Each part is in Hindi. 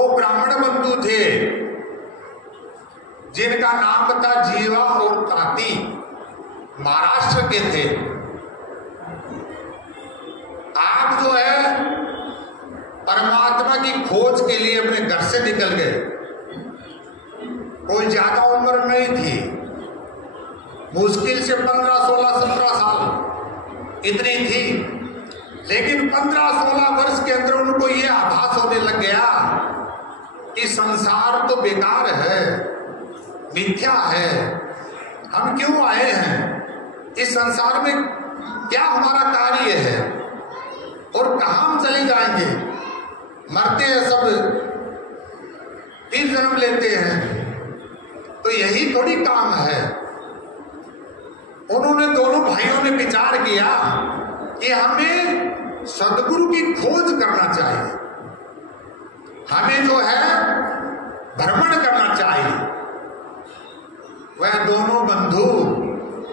दो ब्राह्मण बंधु थे जिनका नाम था जीवा और ताती, महाराष्ट्र के थे। आप जो है परमात्मा की खोज के लिए अपने घर से निकल गए। कोई ज्यादा उम्र नहीं थी, मुश्किल से 15, 16, 17 साल इतनी थी, लेकिन 15-16 वर्ष के अंदर उनको ये आभास होने लग गया कि संसार तो बेकार है, मिथ्या है। हम क्यों आए हैं, इस संसार में क्या हमारा कार्य है और कहां हम चले जाएंगे। मरते हैं सब, फिर जन्म लेते हैं, तो यही थोड़ी काम है। उन्होंने दोनों भाइयों ने विचार किया कि हमें सद्गुरु की खोज करना चाहिए, हमें जो है भ्रमण करना चाहिए। वह दोनों बंधु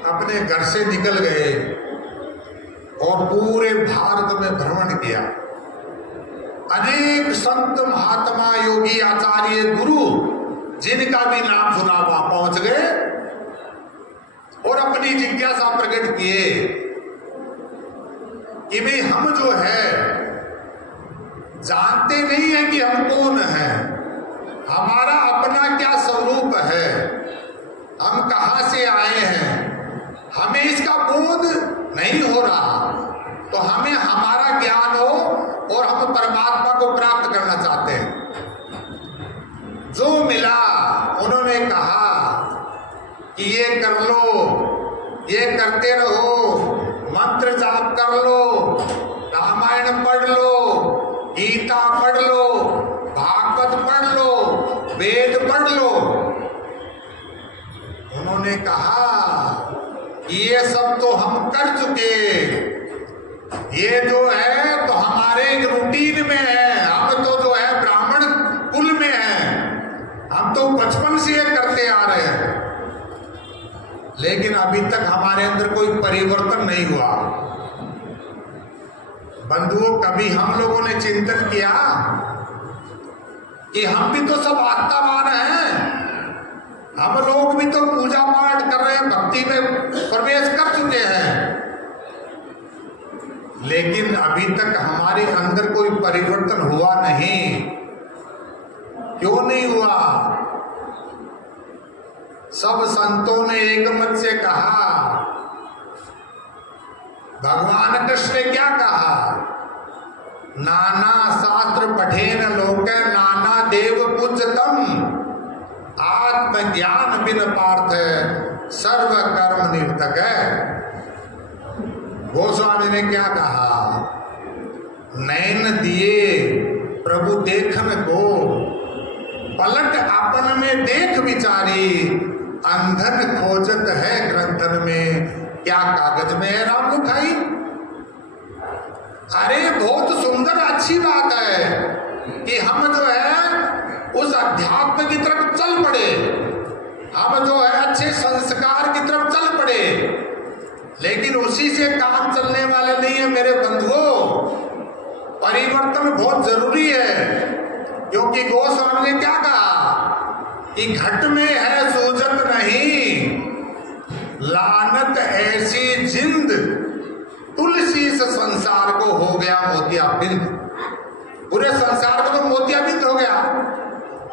अपने घर से निकल गए और पूरे भारत में भ्रमण किया। अनेक संत महात्मा योगी आचार्य गुरु जिनका भी नाम सुना वहां पहुंच गए और अपनी जिज्ञासा प्रकट किए कि भाई हम जो है जानते नहीं है कि हम कौन हैं, हमारा अपना क्या स्वरूप है, हम कहां से आए हैं, हमें इसका बोध नहीं हो रहा। तो हमें हमारा ज्ञान हो और हम परमात्मा को प्राप्त करना चाहते हैं। जो मिला उन्होंने कहा कि ये कर लो, ये करते रहो, मंत्र जाप कर लो, रामायण पढ़ लो, गीता पढ़ लो, भागवत पढ़ लो, वेद पढ़ लो। उन्होंने कहा ये सब तो हम कर चुके, ये जो है तो हमारे रूटीन में है, हम तो जो है ब्राह्मण कुल में है, हम तो बचपन से ये करते आ रहे हैं, लेकिन अभी तक हमारे अंदर कोई परिवर्तन नहीं हुआ। बंधुओं, कभी हम लोगों ने चिंतन किया कि हम भी तो सब आत्मावान हैं, हम लोग भी तो पूजा पाठ कर रहे हैं, भक्ति में प्रवेश कर चुके हैं, लेकिन अभी तक हमारे अंदर कोई परिवर्तन हुआ नहीं। क्यों नहीं हुआ? सब संतों ने एक मत से कहा, भगवान कृष्ण ने क्या कहा, नाना शास्त्र पठेन लोके नाना देव पूज्यतम, आत्मज्ञान बिन पार्थ सर्व कर्म निरर्थक है। गोस्वामी ने क्या कहा, नैन दिए प्रभु देखन को, पलट अपन में देख विचारी, अंधन खोजत है ग्रंथन में, क्या कागज में है राम लिखाई। अरे बहुत सुंदर अच्छी बात है कि हम जो है उस अध्यात्म की तरफ चल पड़े, हम जो है अच्छे संस्कार की तरफ चल पड़े, लेकिन उसी से काम चलने वाले नहीं है मेरे बंधुओं। परिवर्तन बहुत जरूरी है, क्योंकि गोस्वामी ने क्या कहा कि घट में है सूजत नहीं, लानत ऐसी जिंद, तुलसी से संसार को हो गया मोतियाबिंद। पूरे संसार को तो मोतियाबिंद हो गया।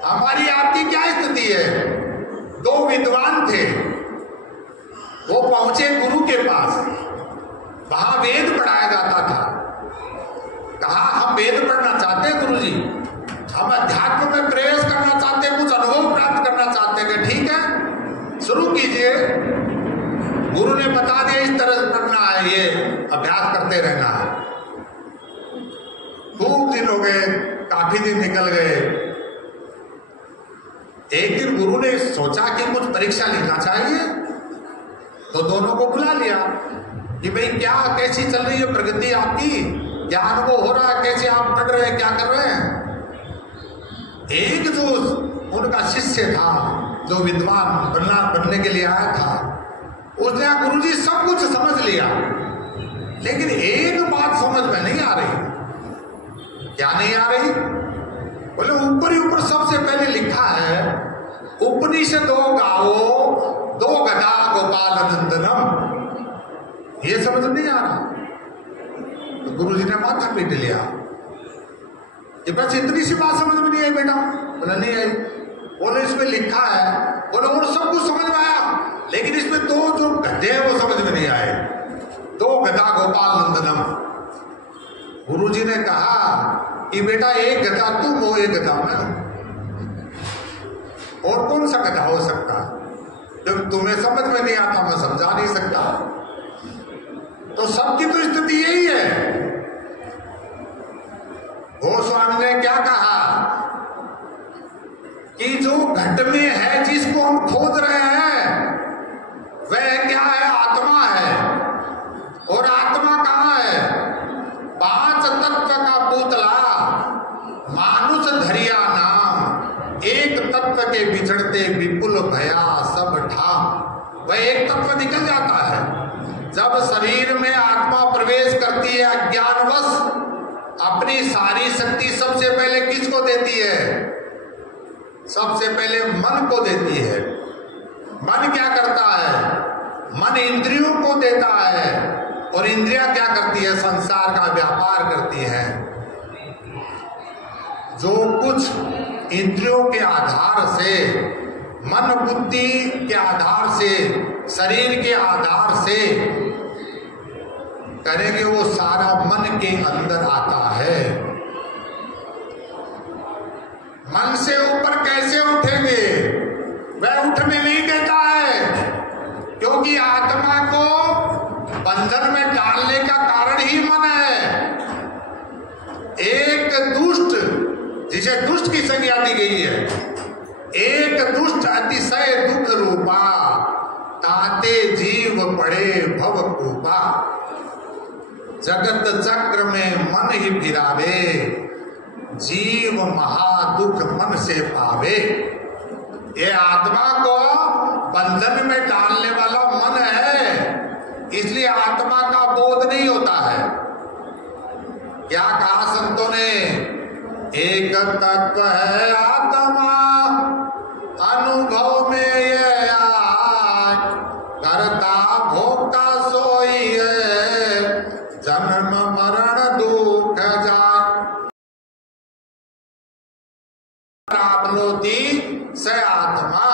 हमारी आपकी क्या स्थिति है? दो विद्वान थे, वो पहुंचे गुरु के पास, वहां वेद पढ़ाया जाता था। कहा हम वेद पढ़ना चाहते हैं गुरु जी, हम अध्यात्म में प्रवेश करना चाहते हैं, कुछ अनुभव प्राप्त करना चाहते हैं। ठीक है, शुरू कीजिए। गुरु ने बता दिया इस तरह करना है, ये अभ्यास करते रहना है। खूब दिन हो गए, काफी दिन निकल गए। एक दिन गुरु ने सोचा कि कुछ परीक्षा लेना चाहिए, तो दोनों को बुला लिया कि भाई क्या कैसी चल रही है प्रगति आपकी, क्या अनुभव हो रहा है, कैसे आप पढ़ रहे हैं, क्या कर रहे हैं। एक जो उनका शिष्य था, जो विद्वान बनने के लिए आया था, उसने गुरुजी सब कुछ समझ लिया, लेकिन एक बात समझ में नहीं आ रही। क्या नहीं आ रही? बोले ऊपर ही ऊपर सबसे पहले लिखा है उपनिषदों गाओ दो गदा गोपाल नंदनम। ये समझ नहीं आ रहा तो गुरु जी ने माथा पीट लिया। ये बस इतनी सी बात समझ में नहीं आई बेटा? बोला नहीं आई। बोले इसमें लिखा है, बोले और सब कुछ समझ में आया लेकिन इसमें दो जो गधे हैं वो समझ में नहीं आए, दो गदा गोपाल नंदनम। गुरु जी ने कहा कि बेटा एक गधा तुम हो, एक गधा मैं हूं, और कौन सा गधा हो सकता? जब तुम्हें समझ में नहीं आता मैं समझा नहीं सकता। तो सबकी तो स्थिति यही है। गोस्वामी ने क्या कहा कि जो घट में है जिसको हम खोज रहे हैं वह क्या है? आत्मा है। और आत्मा कहाँ है? पांच तत्व का पुतला मानुष धरिया नाम, एक तत्व के बिछड़ते विपुल भया सब ठाम। वह एक तत्व निकल जाता है। जब शरीर में आत्मा प्रवेश करती है अज्ञानवश, अपनी सारी शक्ति सबसे पहले किसको देती है? सबसे पहले मन को देती है। मन क्या करता है? मन इंद्रियों को देता है और इंद्रियां क्या करती है? संसार का व्यापार करती है। जो कुछ इंद्रियों के आधार से, मन बुद्धि के आधार से, शरीर के आधार से करेंगे वो सारा मन के अंदर आता है। मन से ऊपर कैसे उठेंगे? वह उठने नहीं देता है, क्योंकि आत्मा को बंधन में डालने का कारण ही मन है। एक दुष्ट, जिसे दुष्ट की संज्ञा दी गई है, एक दुष्ट अतिशय दुख रूपा, ताते जीव पड़े भव कूपा। जगत चक्र में मन ही फिरावे, जीव महादुख मन से पावे। ये आत्मा को बंधन में डालने वाला मन है, इसलिए आत्मा का बोध नहीं होता है। क्या कहा संतों ने? एक तत्व है आत्मा, अनुभव में ये आए, करता भोगता सोई है, जन्म मरण दुख जाए। प्राप्नोति स आत्मा,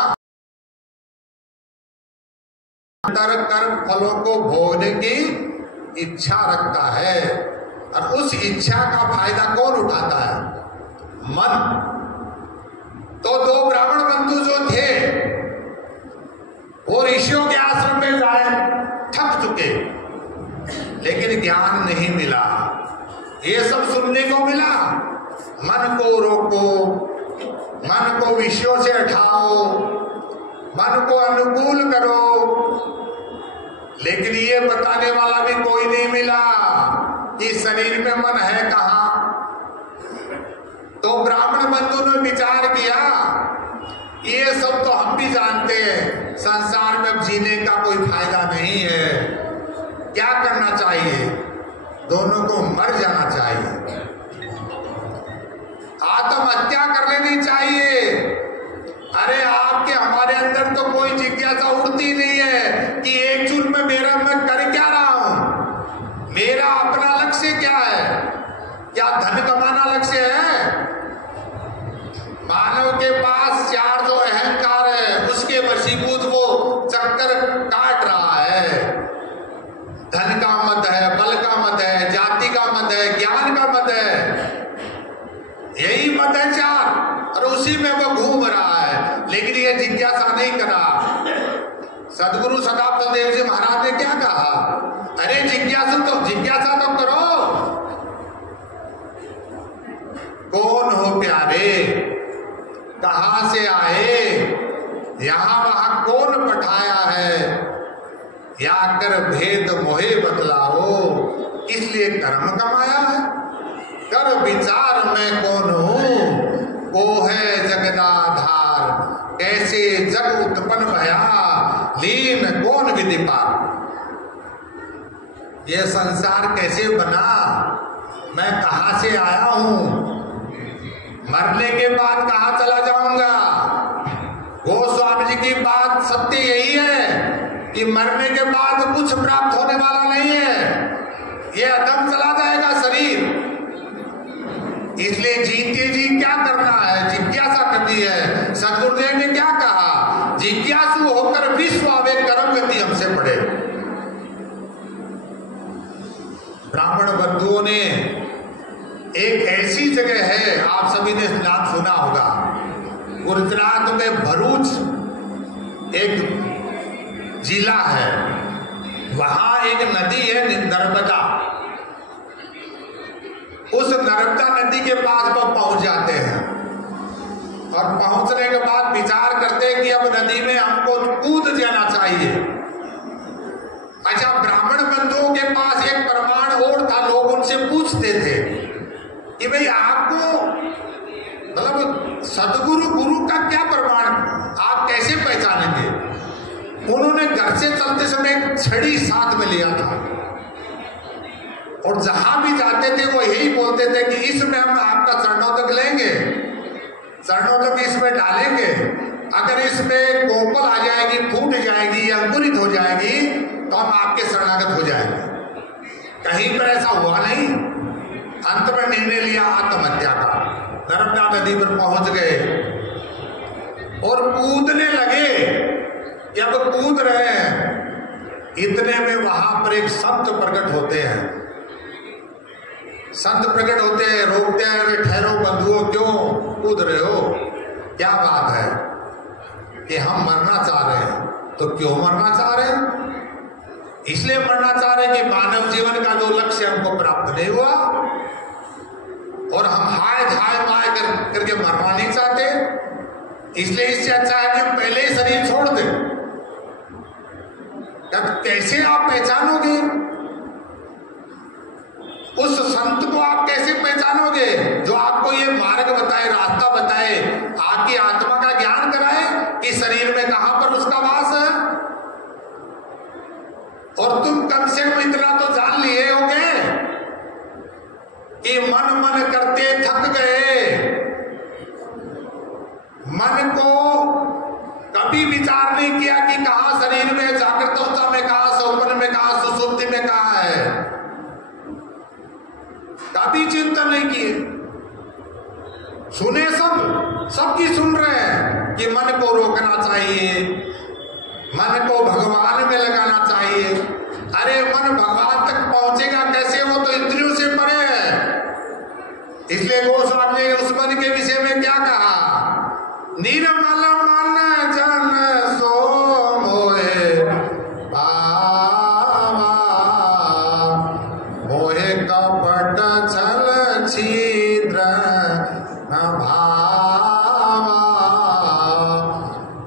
अंतर कर्म फलों को भोगने की इच्छा रखता है, और उस इच्छा का फायदा कौन उठाता है? मन। तो दो ब्राह्मण बंधु जो थे वो ऋषियों के आश्रम में जाए, थक चुके, लेकिन ज्ञान नहीं मिला। ये सब सुनने को मिला, मन को रोको, मन को विषयों से हटाओ, मन को अनुकूल करो, लेकिन ये बताने वाला भी कोई नहीं मिला कि शरीर में मन है कहाँ। तो ब्राह्मण बंधु ने विचार किया, ये सब तो हम भी जानते हैं, संसार में जीने का कोई फायदा नहीं है। क्या करना चाहिए? दोनों को मर जाना चाहिए, आत्महत्या कर लेनी चाहिए। अरे आपके हमारे अंदर तो कोई जिज्ञासा उठती नहीं है कि एक चूल में मेरा मैं कर क्या रहा हूं, मेरा अपना लक्ष्य क्या है? क्या धन कमाना लक्ष्य है? मानव के पास चार जो अहंकार है उसके वशीभूत वो चक्कर काट रहा है। धन का मत है, बल का मत है, जाति का मत है, ज्ञान का मत है, यही मत है चार, और उसी में वो घूम रहा है, लेकिन ये जिज्ञासा नहीं करा। सदगुरु सदाफल देव जी महाराज ने क्या कहा? अरे जिज्ञासा तो करो, कौन हो प्यारे, कहां से आए, यहां वहां कौन पठाया है, या कर भेद मोहे बतलाओ, इसलिए कर्म कमाया है। कर विचार मैं कौन हूं, वो है जगदाधार, कैसे जग उत्पन्न भया, लीन कौन विधि पार। ये संसार कैसे बना, मैं कहां से आया हूं, मरने के बाद कहां चला जाऊंगा? गोस्वामी जी की बात सत्य यही है कि मरने के बाद कुछ प्राप्त होने वाला नहीं है, ये अधम चला जाएगा शरीर। इसलिए जीते जी क्या करना है? जिज्ञासा करनी है। सदगुरुदेव ने क्या कहा? जिज्ञासु होकर विश्व आवे, कर्म गति हमसे पड़े। ब्राह्मण बंधुओं ने एक ऐसी जगह है, आप सभी ने नाम सुना होगा, गुजरात में भरूच एक जिला है, वहां एक नदी है नर्मदा। उस नर्मदा नदी के पास वो पहुंच जाते हैं और पहुंचने के बाद विचार करते हैं कि अब नदी में हमको कूद जाना चाहिए। अच्छा, ब्राह्मण बंधुओं के पास एक प्रमाण और था, लोग उनसे पूछते थे कि भाई आपको मतलब सदगुरु गुरु का क्या प्रमाण, आप कैसे पहचानेंगे? उन्होंने घर से चलते समय छड़ी साथ में लिया था और जहां भी जाते थे वो यही बोलते थे कि इसमें हम आपका चरणों तक लेंगे, चरणों तक इसमें डालेंगे, अगर इसमें कोपल आ जाएगी, फूट जाएगी या अंकुरित हो जाएगी तो हम आपके शरणागत हो जाएंगे। कहीं पर ऐसा हुआ नहीं। अंत में निर्णय लिया आत्महत्या का। नर्मदा नदी पर पहुंच गए और कूदने लगे। जब कूद रहे हैं इतने में वहां पर एक संत प्रकट होते हैं। संत प्रकट होते हैं, रोकते हैं, अरे ठहरो बंधुओं, क्यों कूद रहे हो? क्या बात है? कि हम मरना चाह रहे हैं। तो क्यों मरना चाह रहे हैं? इसलिए मरना चाह रहे हैं कि मानव जीवन का जो लक्ष्य हमको प्राप्त नहीं हुआ और हम हाय झाय माय करके मरना नहीं चाहते। इसलिए इससे अच्छा है कि हम पहले ही शरीर छोड़ दें। तब कैसे आप पहचानोगे उस संत को? आप कैसे पहचानोगे जो आपको ये मार्ग बताए, रास्ता बताए, आपकी आत्मा का ज्ञान कराए कि शरीर में कहां पर उसका वास है? और तुम कम से कम इतना तो जान लिए होंगे कि मन मन करते थक गए। मन को कभी विचार नहीं किया कि कहां शरीर में, जागृत अवस्था में कहां, स्वप्न में कहां, सुषुप्ति में कहां है। कभी चिंतन नहीं किए। सुने सबकी सुन रहे हैं कि मन को रोकना चाहिए, मन को भगवान में लगाना चाहिए। अरे मन भगवान तक पहुंचेगा कैसे? वो तो इंद्रियों से परे है। इसलिए गोस्वामी ने उस मन के विषय में क्या कहा? निर्मल मन जन सो मोहे पावा, मोहे कपट छल छिद्र न भावा,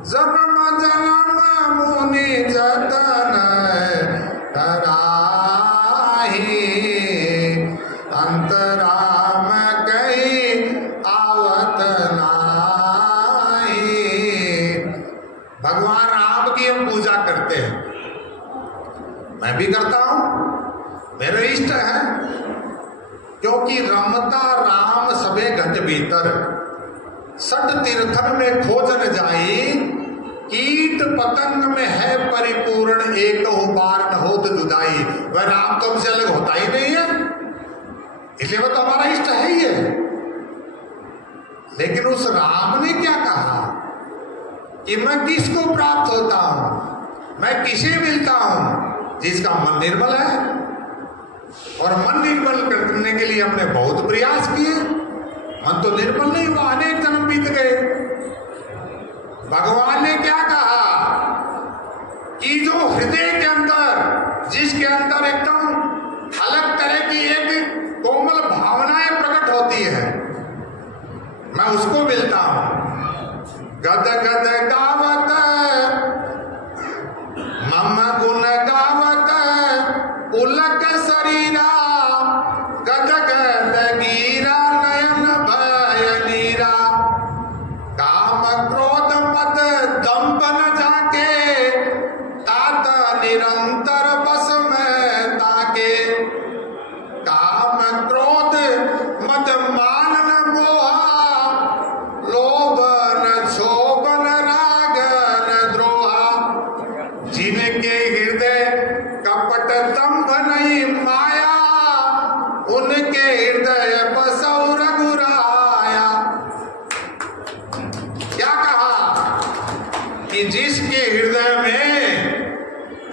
जन्म जन्म मुनि जतन कराही, अंतराम कही आवत नाही। भगवान राम की हम पूजा करते हैं, मैं भी करता हूं, मेरे इष्ट है, क्योंकि रमता राम सबे घट भीतर, सट तीर्थन में खोजन जाई, कीट पतंग में है परिपूर्ण, एक बार न होत जुदाई। वह राम तो हमसे अलग होता ही नहीं है, इसलिए वह तो हमारा इष्ट है ही है। लेकिन उस राम ने क्या कहा कि मैं किसको प्राप्त होता हूं, मैं किसे मिलता हूं? जिसका मन निर्मल है। और मन निर्मल करने के लिए हमने बहुत प्रयास किए, मन तो निर्मल नहीं हुआ, अनेक जन्म बीत गए। भगवान ने क्या कहा कि जो हृदय के अंदर, जिसके अंदर एकदम अलग तरह की एक कोमल भावनाएं प्रकट होती है, मैं उसको मिलता हूं। गद गद गावत मम गुण गावत पुलक शरीरा, गद गद गिरा नयन भय नीरा, काम क्रोध मद दंभ न जाके, तात निरंतर बस में ताके, काम क्रोध मद मान न मोहा, जिनके हृदय कपट दंभ नहीं माया, उनके हृदय बसौ रघुराया। क्या कहा कि जिसके हृदय में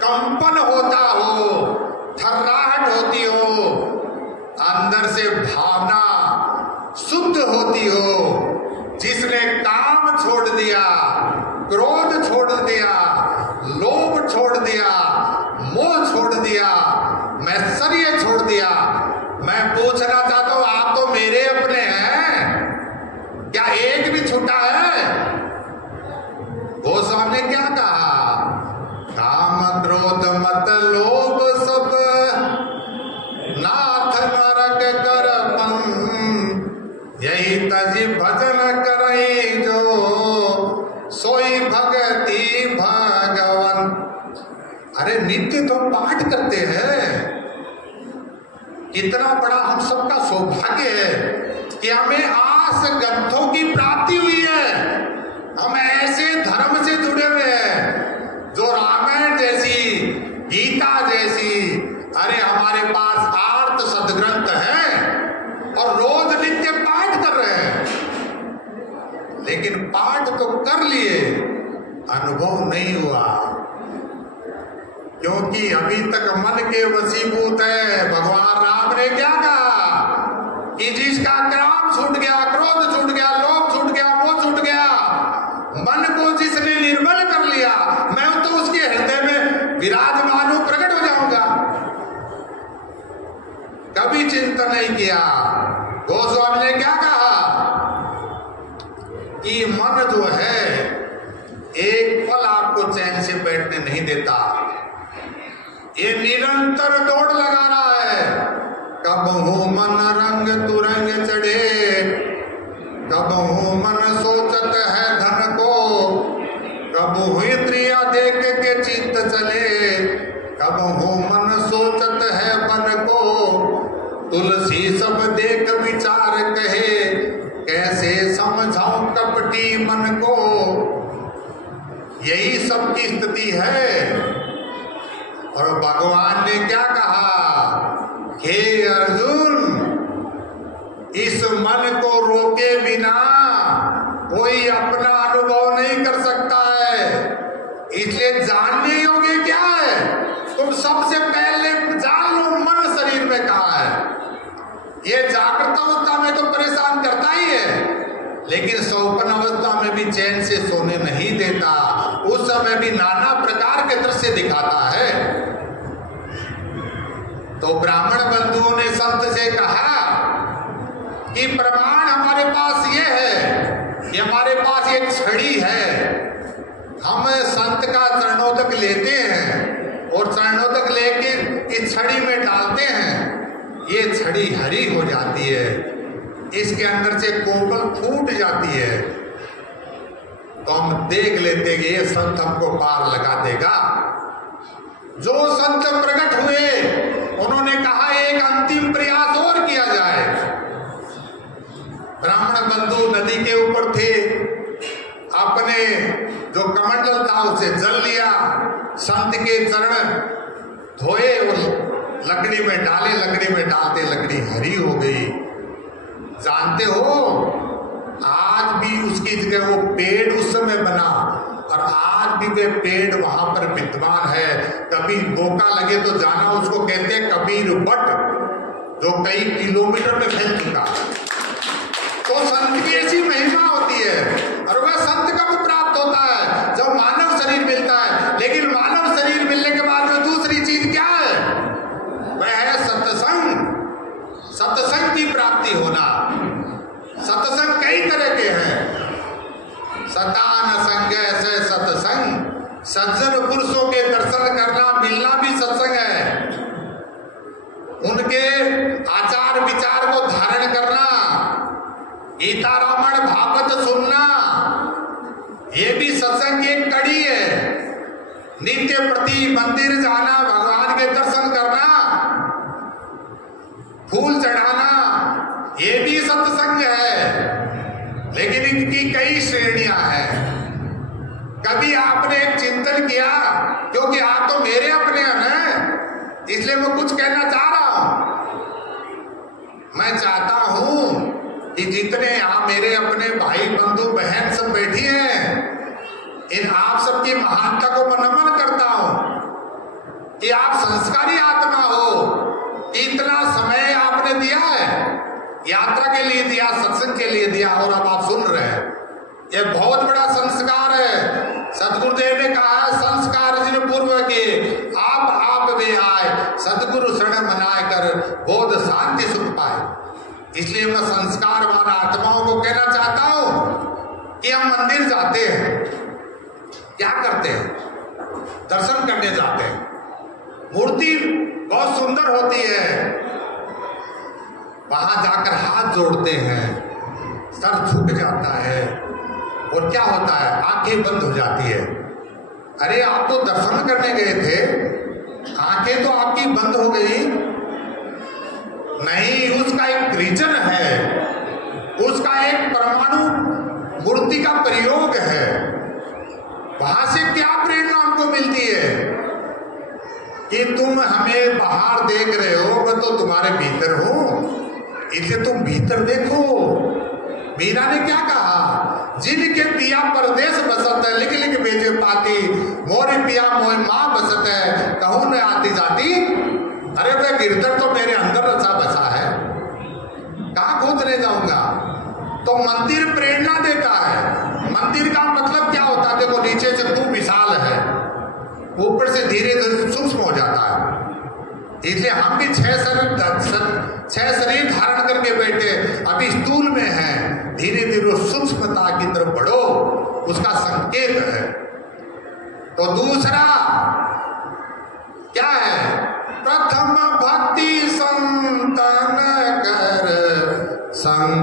कंपन होता हो, थर्राहट होती हो, अंदर से भावना शुद्ध होती हो, जिसने काम छोड़ दिया, क्रोध छोड़ दिया, लोभ छोड़ दिया, मोह छोड़ दिया, मैत्सर्य छोड़ दिया। मैं पूछना चाहता हूं, आप तो मेरे अपने हैं, क्या एक भी छूटा है? गोस्वामी ने क्या कहा? काम क्रोध मत लोभ सब नाथ नरक करपन, यही तज भजन करई जो सोई भगति भगवन। अरे नित्य तो पाठ करते हैं, कितना बड़ा हम सबका सौभाग्य है कि हमें आस ग्रंथों की प्राप्ति हुई है। हम ऐसे धर्म से जुड़े हुए हैं जो रामायण जैसी, गीता जैसी, अरे हमारे पास आर्त सदग्रंथ हैं और रोज नित्य पाठ कर रहे हैं, लेकिन पाठ तो कर लिए, अनुभव नहीं हुआ, क्योंकि अभी तक मन के वशीभूत है। भगवान राम ने क्या कहा कि जिसका काम छूट गया, क्रोध छूट गया, लोभ छूट गया, मोह छूट गया, मन को जिसने निर्मल कर लिया, मैं तो उसके हृदय में विराजमान हूं, प्रकट हो जाऊंगा। कभी चिंतन नहीं किया। गोस्वामी ने क्या कहा कि मन जो है एक पल आपको चैन से बैठने नहीं देता, ये निरंतर दौड़ लगा रहा है। कब हो मन रंग तुरंग चढ़े, कब हो मन सोचत है धन को, कब हुई त्रिया देख के चित्त चले, कब हो मन सोचत है बन को, तुलसी सब देख विचार कहे, कैसे समझाऊं कपटी मन को। यही सब की स्थिति है। और भगवान ने क्या कहा? हे अर्जुन, इस मन को रोके बिना कोई अपना अनुभव नहीं कर सकता है, इसलिए जानने योग्य क्या है? तुम सबसे पहले जान लो मन शरीर में कहाँ है। ये जागृत अवस्था में तो परेशान करता ही है, लेकिन स्वप्न अवस्था में भी चैन से सोने नहीं देता, उस समय भी नाना प्रकार के दृश्य दिखाता है। तो ब्राह्मण बंधुओं ने संत से कहा कि प्रमाण हमारे पास ये है कि हमारे पास एक छड़ी है, हम संत का चरणोदक लेते हैं और चरणोदक लेके इस छड़ी में डालते हैं, ये छड़ी हरी हो जाती है, इसके अंदर से कोमल फूट जाती है, तो हम देख लेते कि ये संत हमको पार लगा देगा। जो संत प्रकट हुए उन्होंने कहा एक अंतिम प्रयास और किया जाए। ब्राह्मण बंधु नदी के ऊपर थे, अपने जो कमंडल था उसे जल लिया, संत के चरण धोए और लकड़ी में डाले, लकड़ी में डालते लकड़ी हरी हो गई। जानते हो, आज भी उसकी जगह वो पेड़ उस समय बना और आज भी वे पेड़ वहां पर विद्यमान है। कभी मौका लगे तो जाना, उसको कहते हैं कबीर बट, जो कई किलोमीटर में फैल चुका। तो संत की ऐसी महिमा होती है, और वह संत कब प्राप्त होता है? जब मानव शरीर मिलता है। लेकिन मानव शरीर मिलने के बाद जो दूसरी चीज क्या है? वह है सत्संग, सत्संग की प्राप्ति होना। सत्संग कई तरह के हैं। सतान संग से सत्संग, सज्जन पुरुषों के दर्शन करना, मिलना भी सत्संग है। उनके आचार विचार को धारण करना, गीता रामायण भागवत सुनना, ये भी सत्संग की एक कड़ी है। नित्य प्रति मंदिर जाना, भगवान के दर्शन करना, फूल चढ़ाना, ये भी सत्संग है। लेकिन इनकी कई श्रेणियां हैं। कभी आपने एक चिंतन किया, क्योंकि आप तो मेरे अपने हैं ना, इसलिए मैं कुछ कहना चाह रहा हूं। मैं चाहता हूं कि जितने यहां मेरे अपने भाई बंधु बहन सब बैठी हैं, इन आप सबकी महानता को मैं नमन करता हूं कि आप संस्कारी आत्मा हो। इतना समय आपने दिया है, यात्रा के लिए दिया, सत्संग के लिए दिया, और अब आप सुन रहे हैं। ये बहुत बड़ा संस्कार है। सदगुरुदेव ने कहा है, संस्कार जिन पूर्व के आप वे आए, सदगुरु शरण मनाए कर बोध शांति सुख पाए। इसलिए मैं संस्कारवान आत्माओं को कहना चाहता हूं कि हम मंदिर जाते हैं, क्या करते हैं? दर्शन करने जाते हैं। मूर्ति बहुत सुंदर होती है, वहां जाकर हाथ जोड़ते हैं, सर झुक जाता है, और क्या होता है? आंखें बंद हो जाती है। अरे आप तो दर्शन करने गए थे, आंखें तो आपकी बंद हो गई। नहीं, उसका एक रीजन है, उसका एक परमाणु मूर्ति का प्रयोग है। वहां से क्या प्रेरणा हमको मिलती है कि तुम हमें बाहर देख रहे हो, मैं तो तुम्हारे भीतर हूं, इसलिए तुम भीतर देखो। मीरा ने क्या कहा? जिनके पिया परदेश बसत है, लिख लिख भेजे पाती, मोरे पिया मोह माँ बसत है, कहूं न आती जाती। अरे वह गिरधर तो मेरे अंदर रचा बसा है, कहां खोजने जाऊंगा? तो मंदिर प्रेरणा देता है। मंदिर का मतलब क्या होता है? देखो, नीचे से तू विशाल है, ऊपर से धीरे धीरे सूक्ष्म हो जाता है। इसलिए हम भी छह शरीर धारण करके बैठे, अभी स्थूल में है, धीरे धीरे सूक्ष्मता की तरफ बढ़ो, उसका संकेत है। तो दूसरा क्या है? प्रथम भक्ति संतन कर संग,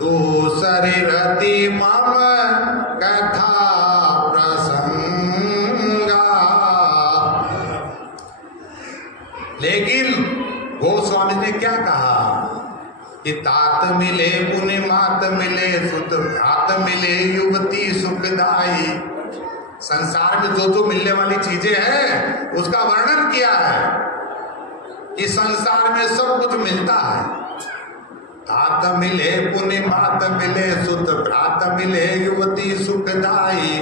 दूसरी रति मम कथा लेकिन गोस्वामी ने क्या कहा कि तात मिले पुण्य मात मिले सुत भ्रात मिले युवती सुखदाई। संसार में जो जो मिलने वाली चीजें हैं उसका वर्णन किया है कि संसार में सब कुछ मिलता है। तात मिले पुण्य मात मिले सुत भ्रात मिले युवती सुखदाई,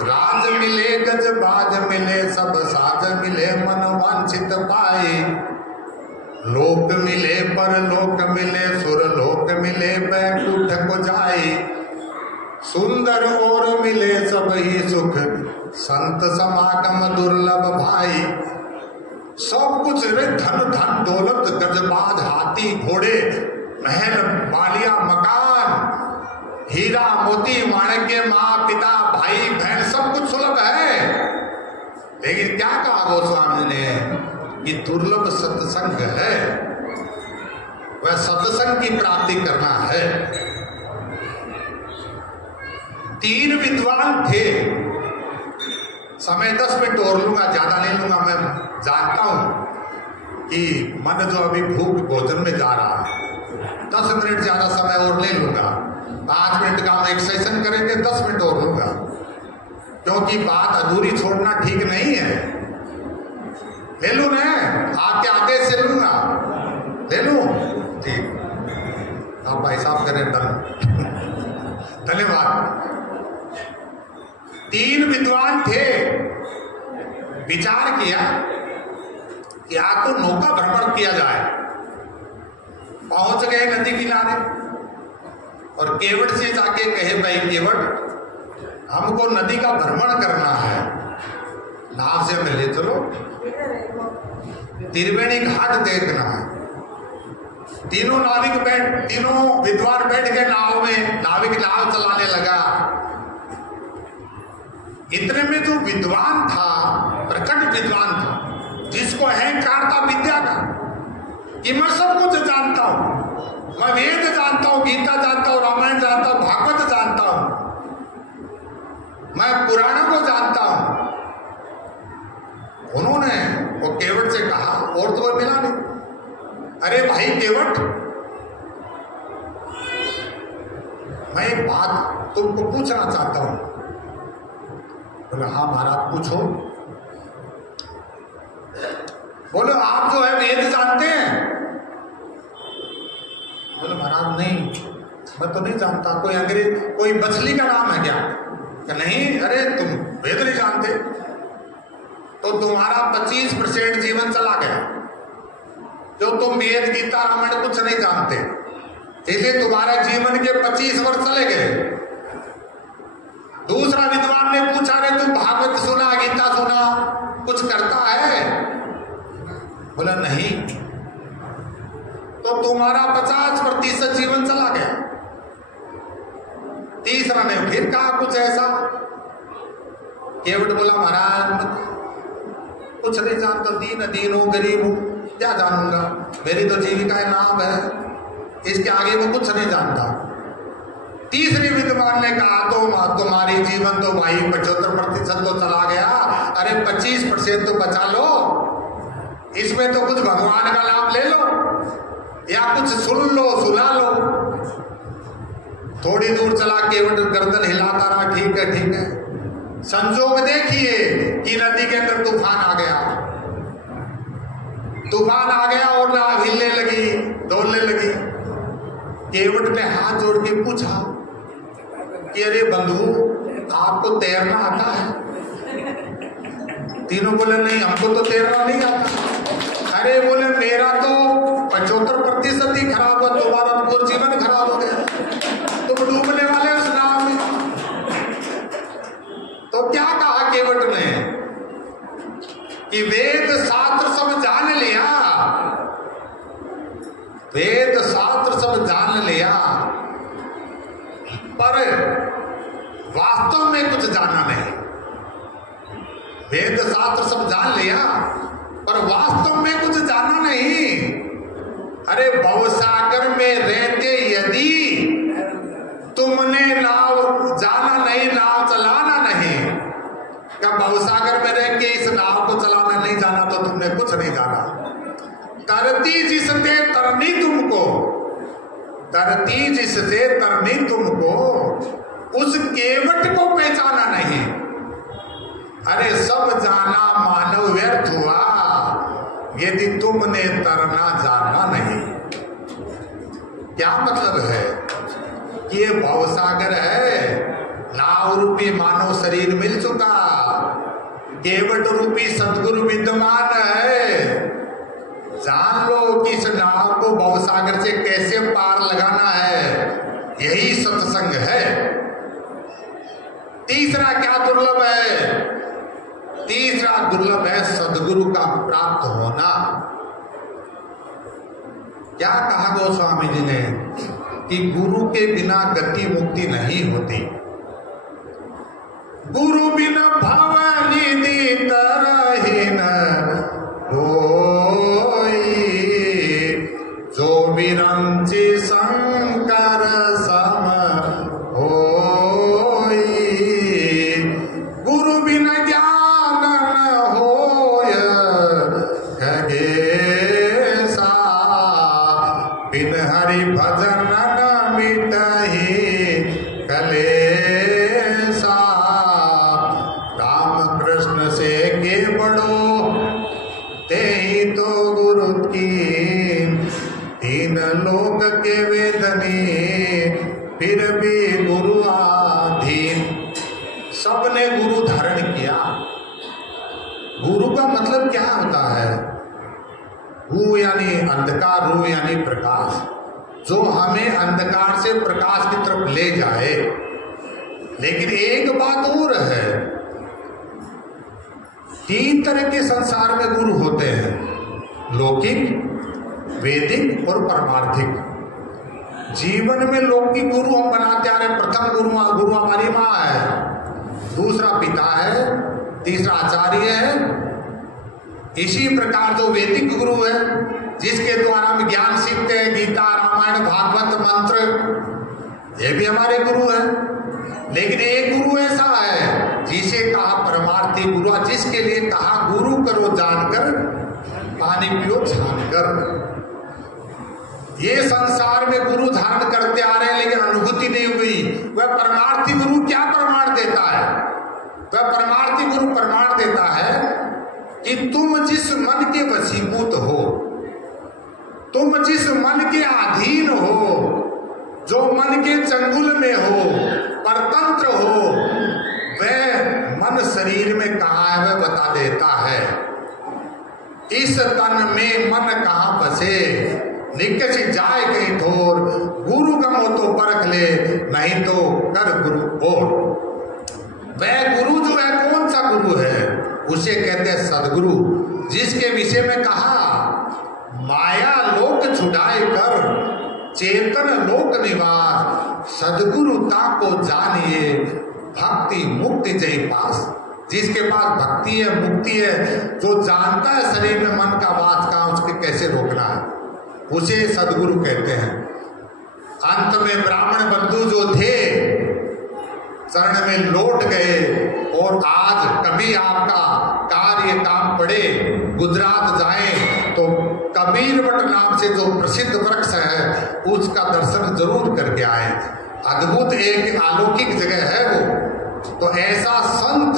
राज मिले गज बाज मिले सब साज मिले मन वांछित पाए, लोक मिले पर लोक मिले सुर लोक मिले बैकुंठ को जाए, सुंदर और मिले सब ही सुख संत समागम दुर्लभ भाई। सब कुछ रे धन धन दौलत गजबाज हाथी घोड़े महल बालिया मकान हीरा मोती माणिक्य माँ पिता भाई बहन सब कुछ सुलभ है। लेकिन क्या कहा गोस्वामी ने कि दुर्लभ सत्संग है, वह सत्संग की प्राप्ति करना है। 3 विद्वान थे, समय 10 मिनट और लूंगा, ज्यादा नहीं लूंगा। मैं जानता हूं कि मन जो अभी भूख भोजन में जा रहा है, 10 मिनट ज्यादा समय और नहीं लूंगा। 5 मिनट का हम एक सेशन करेंगे, 10 मिनट और लूंगा, क्योंकि बात अधूरी छोड़ना ठीक नहीं है। ले लू ना, आपके आदेश से लूंगा, ले लू? ठीक, आप भाई साहब करें, धन्यवाद। 3 विद्वान थे, विचार किया कि आज तो नौका भ्रमण किया जाए। पहुंच गए नदी किनारे और केवट से जाके कहे, भाई केवट, हमको नदी का भ्रमण करना है, नाव से मिले चलो, त्रिवेणी घाट देखना है। तीनों विद्वान बैठ गए नाव में, नाविक नाव चलाने लगा। इतने में जो विद्वान था, प्रकट विद्वान था, जिसको अहंकार था विद्या का कि मैं सब कुछ जानता हूं, मैं वेद जानता हूं, गीता जानता हूं, रामायण जानता हूं, भागवत जानता हूं, मैं पुराणों को जानता हूं। उन्होंने वो केवट से कहा, और तो मिला नहीं। अरे भाई केवट, मैं एक बात तुमको पूछना चाहता हूं। बोले हाँ महाराज पूछो। बोले आप जो है वेद जानते हैं? बोले महाराज नहीं, मैं तो नहीं जानता। कोई अंग्रेज कोई मछली का नाम है क्या? नहीं। अरे तुम वेद नहीं जानते तो तुम्हारा 25% जीवन चला गया। जो तुम वेद गीता रामायण कुछ नहीं जानते, इसलिए तुम्हारा जीवन के 25 वर्ष चले गए। दूसरा विद्वान ने पूछा, रे तुम भागवत सुना, गीता सुना, कुछ करता है? बोला नहीं। तो तुम्हारा 50% जीवन चला गया। तीसरा ने फिर कहा कुछ ऐसा। केवट बोला महाराज कुछ नहीं जानता, दीन हूं, गरीब हूं, क्या जानूंगा, मेरी तो जीविका है, नाम है, इसके आगे वो कुछ नहीं जानता। तीसरे विद्वान ने कहा तो तुम्हारी जीवन तो भाई 75% तो चला गया, अरे 25% तो बचा लो, इसमें तो कुछ भगवान का नाम ले लो या कुछ सुन लो, सुना लो। थोड़ी दूर चला केवट गर्दन हिलाता रहा, ठीक है ठीक है। संजोग देखिए कि नदी के अंदर तूफान आ गया। तूफान आ गया और नाव हिलने लगी, डोलने लगी। केवट ने हाथ जोड़ के पूछा कि अरे बंधु आपको तैरना आता है? तीनों बोले नहीं, हमको तो तैरना नहीं आता। अरे बोले मेरा तो 75% ही खराब हुआ, तुम्हारा तो जीवन खराब हो गया, तुम डूबने वाले उस नाव में। तो क्या कहा केवट ने कि वेद शास्त्र सब जान लिया, वेद शास्त्र सब जान लिया, पर वास्तव में कुछ जाना नहीं। वेद शास्त्र सब जान लिया पर वास्तव में कुछ जाना नहीं। अरे भवसागर में रहते यदि तुमने नाव जाना नहीं, नाव चलाना नहीं, क्या भवसागर में रह के इस नाव को चलाना नहीं जाना तो तुमने कुछ नहीं जाना। तरती जिससे तरनी तुमको, तरती जिससे तरनी तुमको, उस केवट को पहचाना नहीं। अरे सब जाना मानव व्यर्थ हुआ यदि तुमने तरना जाना नहीं। क्या मतलब है कि ये भवसागर है, नाव रूपी मानव शरीर मिल चुका, केवट रूपी सदगुरु विद्यमान है। जान लो कि इस नाव को भवसागर से कैसे पार लगाना है, यही सत्संग है। तीसरा क्या दुर्लभ है? तीसरा दुर्लभ है सदगुरु का प्राप्त होना। क्या कहा गोस्वामी जी ने कि गुरु के बिना गति मुक्ति नहीं होती। गुरु बिना भवनिधि तरहीन होई, जो विरंची शंकर सम होई। गुरु बिना ज्ञान न होय खगेसा, बिन हरि भजन न मिटहि कलेसा। राम कृष्ण से के बड़ो तेहि तो गुरु की, तीन लोक के वेदनी फिर भी गुरु आधीन। सबने गुरु धारण किया। गुरु का मतलब क्या होता है? गु यानी अंधकार, रू यानी प्रकाश, जो हमें अंधकार से प्रकाश की तरफ ले जाए। लेकिन एक बात और है, 3 तरह के संसार में गुरु होते हैं, लौकिक, वैदिक और परमार्थिक। जीवन में लौकिक गुरु हम बनाते आ रहे। प्रथम गुरु हमारी माँ है, दूसरा पिता है, तीसरा आचार्य है। इसी प्रकार जो वैदिक गुरु है, जिसके द्वारा हम ज्ञान सीखते हैं, गीता रामायण भागवत मंत्र, ये भी हमारे गुरु है। लेकिन एक गुरु ऐसा है जिसे कहा परमार्थी गुरु, जिसके लिए कहा गुरु करो जानकर, पानी पियो छानकर। ये संसार में गुरु धारण करते आ रहे हैं लेकिन अनुभूति नहीं हुई वह परमार्थी गुरु प्रमाण देता है कि तुम जिस मन के वशीभूत हो, तुम जिस मन के अधीन हो, जो मन के चंगुल में हो, परतंत्र हो, वह मन शरीर में कहाँ है वह बता देता है। इस तन में मन कहाँ बसे, निकच जाए कहीं ठोर, गुरु गम हो तो परख ले, नहीं तो कर गुरु और। वह गुरु जो है कौन सा गुरु है? उसे कहते हैं सदगुरु, जिसके विषय में कहा माया लोक छुड़ाए कर चेतन लोक निवास, सदगुरुता को जानिए भक्ति मुक्ति जय पास। जिसके पास भक्ति है, मुक्ति है, जो जानता है शरीर में मन का वास कहाँ उसके कैसे रोकना है, उसे सदगुरु कहते हैं। अंत में ब्राह्मण बंधु जो थे शरण में लौट गए, और आज कभी आपका कार्य काम पड़े, गुजरात जाएं तो कबीर वट नाम से जो प्रसिद्ध वृक्ष है उसका दर्शन जरूर करके आए। अद्भुत एक अलौकिक जगह है वो। तो ऐसा संत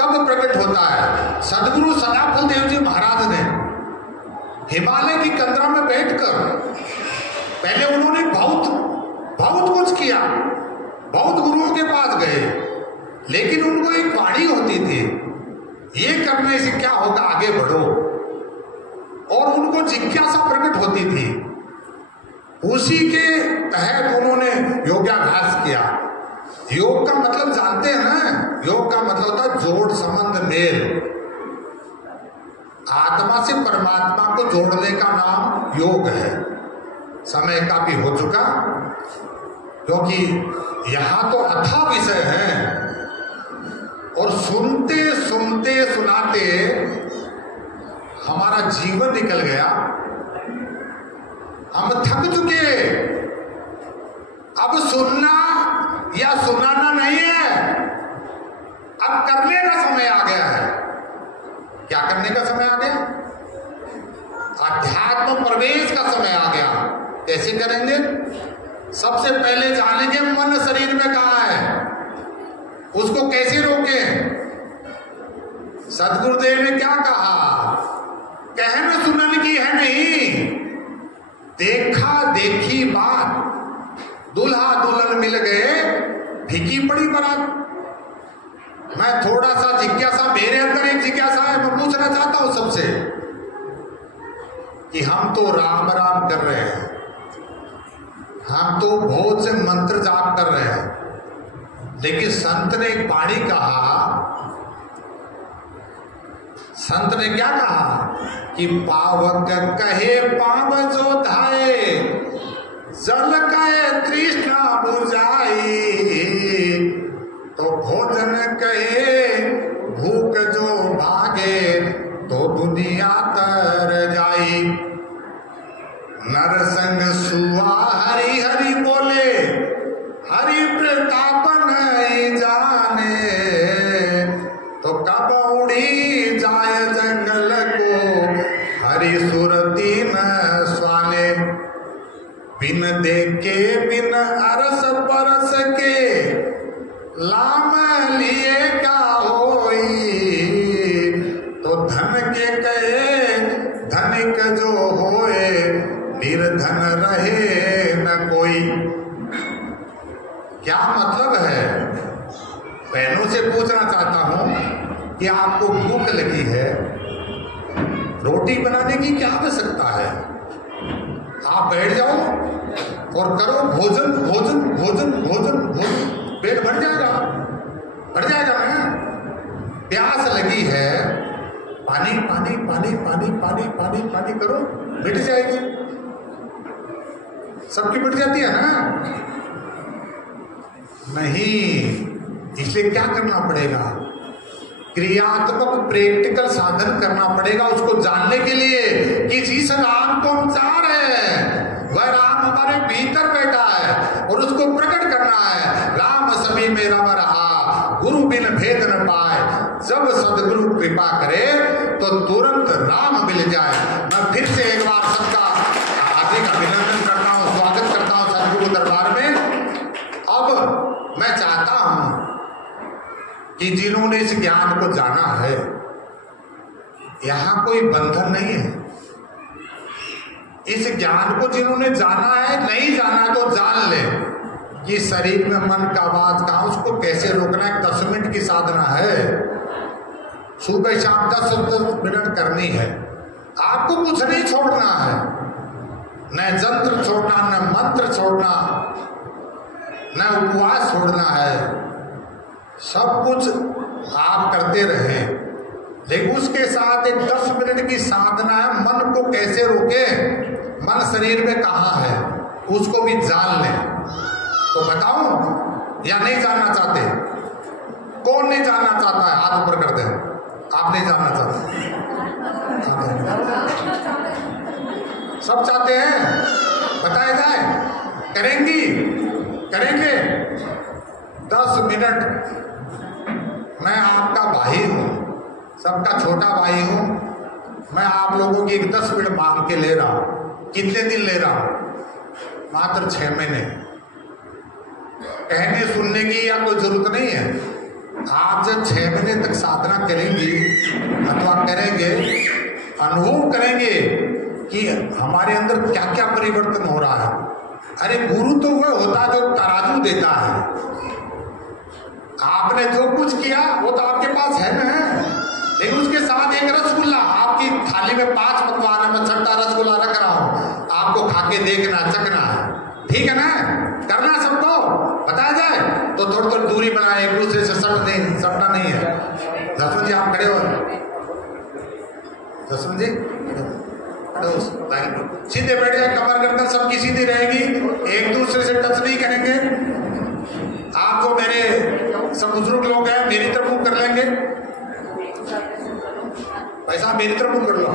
कब प्रकट होता है? सदगुरु सदाफल देव जी महाराज ने हिमालय की कंदरा में बैठकर, पहले उन्होंने बहुत कुछ किया, बहुत गुरुओं के पास गए, लेकिन उनको एक वाणी होती थी, ये करने से क्या होगा, आगे बढ़ो, और उनको जिज्ञासा प्रकट होती थी। उसी के तहत उन्होंने योगाभ्यास किया। योग का मतलब जानते हैं ना? योग का मतलब होता है जोड़ संबंध मेल, आत्मा से परमात्मा को जोड़ने का नाम योग है। समय काफी हो चुका, क्योंकि यहां तो अथाह विषय है, और सुनते सुनते सुनाते हमारा जीवन निकल गया, हम थक चुके। अब सुनना या सुनाना नहीं है, अब करने का समय आ गया है। क्या करने का समय आ गया? अध्यात्म प्रवेश का समय आ गया। कैसे करेंगे? सबसे पहले जानेंगे मन शरीर में कहाँ है, उसको कैसे रोकें। सदगुरुदेव ने क्या कहा? कहन सुनन की है नहीं, देखा देखी बात, दुल्हा दुल्हन मिल गए, फीकी पड़ी बारात। मैं थोड़ा सा जिज्ञासा, मेरे अंदर एक जिज्ञासा है, मैं पूछना चाहता हूं सबसे कि हम तो राम राम कर रहे हैं, हम तो बहुत से मंत्र जाप कर रहे हैं, लेकिन संत ने एक वाणी कहा, संत ने क्या कहा कि पावक कहे पाव जो धाये, जल कहे तृष्णा बुझाई, तो भोजन कहे भूख जो भागे, तो दुनिया तर जाई। नरसंग सुआ हरि हरि बोले, हरि प्रताप नहीं जाने, तो कब उड़ी जाए जंगल को, हरि सुरती न स्वाने। बिन देखे बिन अरस परस के, लाम लिए का होई, तो धन के कहे धनिक जो होए, निर्धन रहे न कोई। क्या मतलब है? बहनों से पूछना चाहता हूं कि आपको भूख लगी है, रोटी बनाने की क्या आवश्यकता है? आप बैठ जाओ और करो भोजन भोजन भोजन भोजन भोजन, पेट भर जाएगा, भर जाएगा ना। प्यास लगी है, पानी पानी पानी पानी पानी पानी पानी करो, मिट जाएगी। सबकी मिट जाती है ना? नहीं, इसलिए क्या करना पड़ेगा? क्रियात्मक प्रैक्टिकल साधन करना पड़ेगा उसको जानने के लिए कि जिस राम को हम चाह रहे हैं वह राम हमारे भीतर बैठा है और उसको प्रकट करना है। राम सभी में रम रहा, गुरु बिन भेद न पाए, जब सदगुरु कृपा करे तो तुरंत राम मिल जाए। मैं फिर से एक बार सबका हार्दिक अभिनंदन करता हूँ, स्वागत करता हूँ सदगुरु दरबार में। अब मैं चाहता हूं कि जिन्होंने इस ज्ञान को जाना है, यहां कोई बंधन नहीं है। इस ज्ञान को जिन्होंने जाना है, नहीं जाना तो जान ले कि शरीर में मन का बात कहां, उसको कैसे रोकना है। 10 मिनट की साधना है, सुबह शाम 10 मिनट करनी है। आपको कुछ नहीं छोड़ना है, न जंत्र छोड़ना, न मंत्र छोड़ना, न उपवास छोड़ना है। सब कुछ आप करते रहे, लेकिन उसके साथ एक 10 मिनट की साधना है। मन को कैसे रोके, मन शरीर में कहाँ है, उसको भी जान लें। तो बताऊं या नहीं जानना चाहते? कौन नहीं जानना चाहता है? हाथ ऊपर कर दे। आप नहीं जानना चाहते? सब चाहते हैं, बताया जाए? करेंगी, करेंगे 10 मिनट। मैं आपका भाई हूं, सबका छोटा भाई हूं। मैं आप लोगों की एक 10 मिनट मांग के ले रहा हूं। कितने दिन ले रहा हूं? मात्र 6 महीने। कहने सुनने की या कोई जरूरत नहीं है। आप जब 6 महीने तक साधना करेंगी अथवा करेंगे, अनुभव करेंगे कि हमारे अंदर क्या क्या परिवर्तन हो रहा है। अरे गुरु तो वह होता है जो तराजू देता है। आपने जो कुछ किया वो तो आपके पास है ना, लेकिन उसके साथ एक रसगुल्ला आपकी थाली में 5 पकवान है, मैं 6ठा रसगुल्ला रख रहा हूं, आपको खाके देखना, चखना है। ठीक है ना? करना सबको बताया जाए तो थोड़ी थोड़ी दूरी बनाए, एक दूसरे से सटना नहीं है। जसवंत जी आप खड़े हो, जसवंत जी सीधे बैठ जाए, कमर गर्दन सबकी सीधी रहेगी, एक दूसरे से टच नहीं करेंगे। आप जो मेरे सब बुजुर्ग लोग हैं मेरी तरफ मुंह कर लेंगे, पैसा मेरी तरफ मुंह कर लो,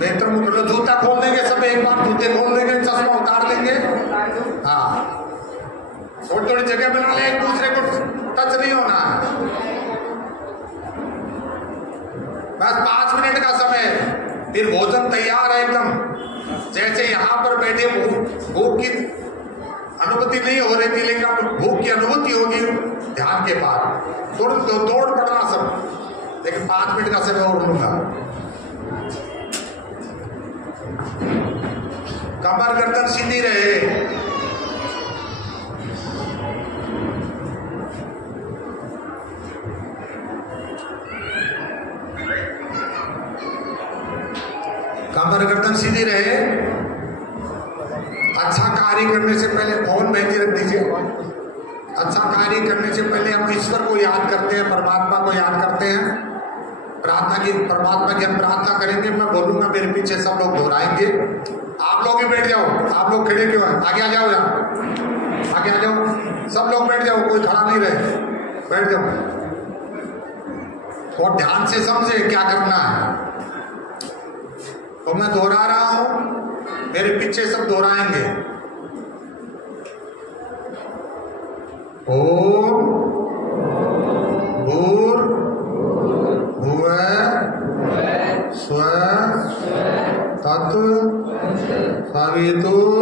मेरी तरफ मुंह कर लो। जूता खोल देंगे सब एक बार, जूते खोल देंगे, चश्मा उतार देंगे। हाँ, थोड़ी थोड़ी जगह बना ले, एक दूसरे को टच नहीं होना है। बस 5 मिनट का समय, फिर भोजन तैयार है एकदम। जैसे यहाँ पर बैठे भूख की अनुभूति नहीं हो रही थी, लेकिन भूख की अनुभूति होगी ध्यान के बाद। तुरंत दौड़ पड़ना सब, लेकिन 5 मिनट का समय और लूंगा। कमर गर्दन सीधी रहे। कमर गर्दन सीधी रहे। अच्छा कार्य करने से पहले फोन भेज रख दीजिए। अच्छा कार्य करने से पहले हम ईश्वर को याद करते हैं, परमात्मा को याद करते हैं। प्रार्थना की, परमात्मा की हम प्रार्थना करेंगे। मैं बोलूंगा, मेरे पीछे सब लोग दोहराएंगे। आप लोग भी बैठ जाओ। आप लोग खड़े क्यों हैं? आगे आ जाओ, यहाँ आगे आ जाओ। सब लोग बैठ जाओ, कोई खड़ा नहीं रहे, बैठ जाओ और ध्यान से समझे क्या करना है। तो मैं दोहरा रहा हूं, मेरे पीछे सब दोहराएंगे। ओम भूर्भुवः स्वः तत् सवितुर्वरेण्यं